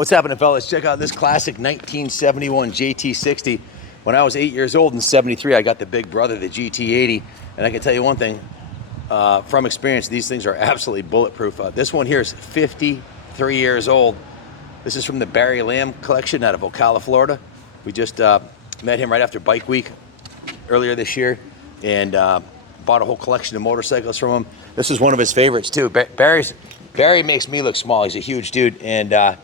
What's happening, fellas? Check out this classic 1971 JT60. When I was 8 years old in '73, I got the big brother, the GT80, and I can tell you one thing from experience: these things are absolutely bulletproof. This one here is 53 years old. This is from the Barry Lamb collection out of Ocala, Florida. We just met him right after Bike Week earlier this year, and bought a whole collection of motorcycles from him. This is one of his favorites too. Barry makes me look small. He's a huge dude, and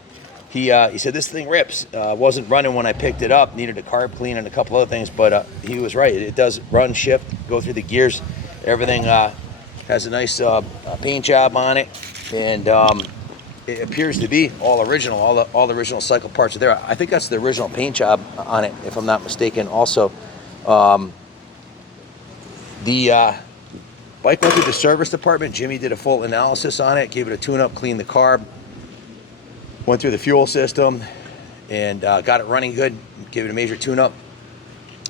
he said this thing rips. Wasn't running when I picked it up. Needed a carb clean and a couple other things, but he was right. It does run, shift, go through the gears. Everything has a nice paint job on it, and it appears to be all original. All the original cycle parts are there. I think that's the original paint job on it, if I'm not mistaken. Also, the bike went through the service department. Jimmy did a full analysis on it, gave it a tune-up, cleaned the carb, went through the fuel system, and got it running good, gave it a major tune-up.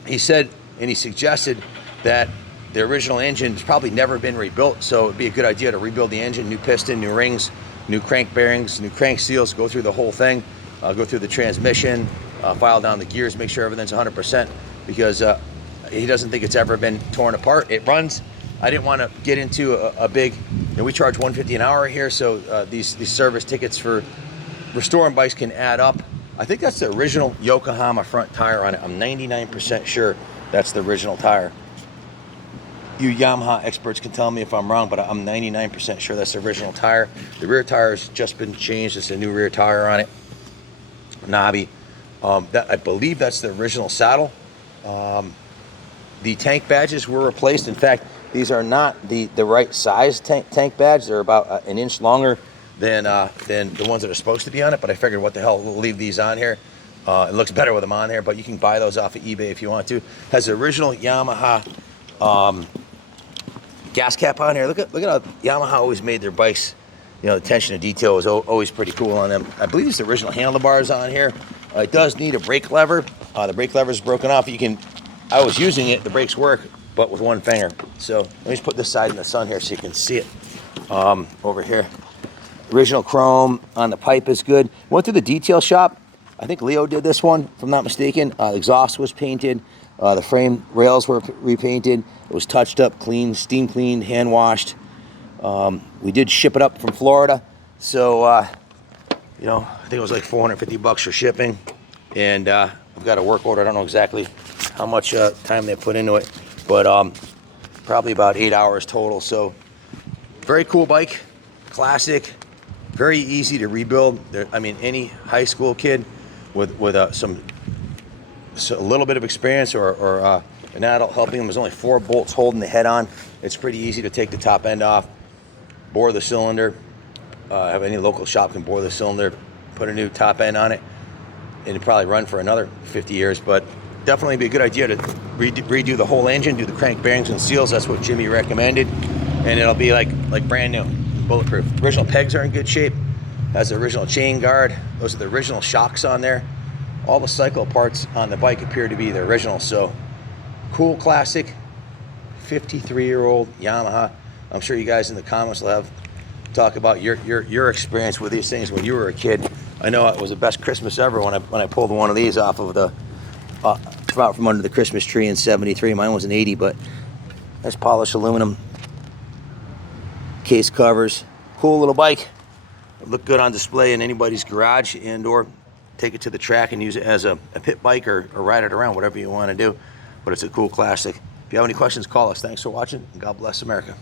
He said, and he suggested that the original engine has probably never been rebuilt, so it'd be a good idea to rebuild the engine, new piston, new rings, new crank bearings, new crank seals, go through the whole thing, go through the transmission, file down the gears, make sure everything's 100%, because he doesn't think it's ever been torn apart. It runs. I didn't want to get into a big, we charge $150 an hour here, so these service tickets for restoring bikes can add up. I think that's the original Yokohama front tire on it. I'm 99% sure that's the original tire. You Yamaha experts can tell me if I'm wrong, but I'm 99% sure that's the original tire. The rear tire's just been changed. It's a new rear tire on it. Knobby. I believe that's the original saddle. The tank badges were replaced. In fact, these are not the right size tank badge. They're about an inch longer than the ones that are supposed to be on it, but I figured what the hell, we'll leave these on here. It looks better with them on there, but you can buy those off of eBay if you want to. Has the original Yamaha gas cap on here. Look at how Yamaha always made their bikes. You know, the attention to detail is always pretty cool on them. I believe it's the original handlebars on here. It does need a brake lever. The brake lever is broken off. I was using it, the brakes work, but with one finger. So let me just put this side in the sun here so you can see it over here. Original chrome on the pipe is good. Went through the detail shop. I think Leo did this one, if I'm not mistaken. The exhaust was painted. The frame rails were repainted. It was touched up, cleaned, steam cleaned, hand washed. We did ship it up from Florida. So, I think it was like $450 for shipping. And I've got a work order. I don't know exactly how much time they put into it, but probably about 8 hours total. So, very cool bike, classic. Very easy to rebuild. Any high school kid with a little bit of experience or an adult helping them. There's only 4 bolts holding the head on. It's pretty easy to take the top end off, bore the cylinder. Have any local shop can bore the cylinder, put a new top end on it, and it'd probably run for another 50 years. But definitely be a good idea to redo the whole engine, do the crank bearings and seals. That's what Jimmy recommended, and it'll be like brand new. Bulletproof. Original pegs are in good shape. Has the original chain guard. Those are the original shocks on there. All the cycle parts on the bike appear to be the original. So cool, classic 53-year-old Yamaha. I'm sure you guys in the comments will have talk about your experience with these things when you were a kid. I know it was the best Christmas ever when I pulled one of these off of the out from under the Christmas tree in '73. Mine was an '80, but that's polished aluminum. Case covers. Cool little bike. It'll look good on display in anybody's garage and or take it to the track and use it as a pit bike or ride it around, whatever you want to do. But it's a cool classic. If you have any questions, call us. Thanks for watching, and God bless America.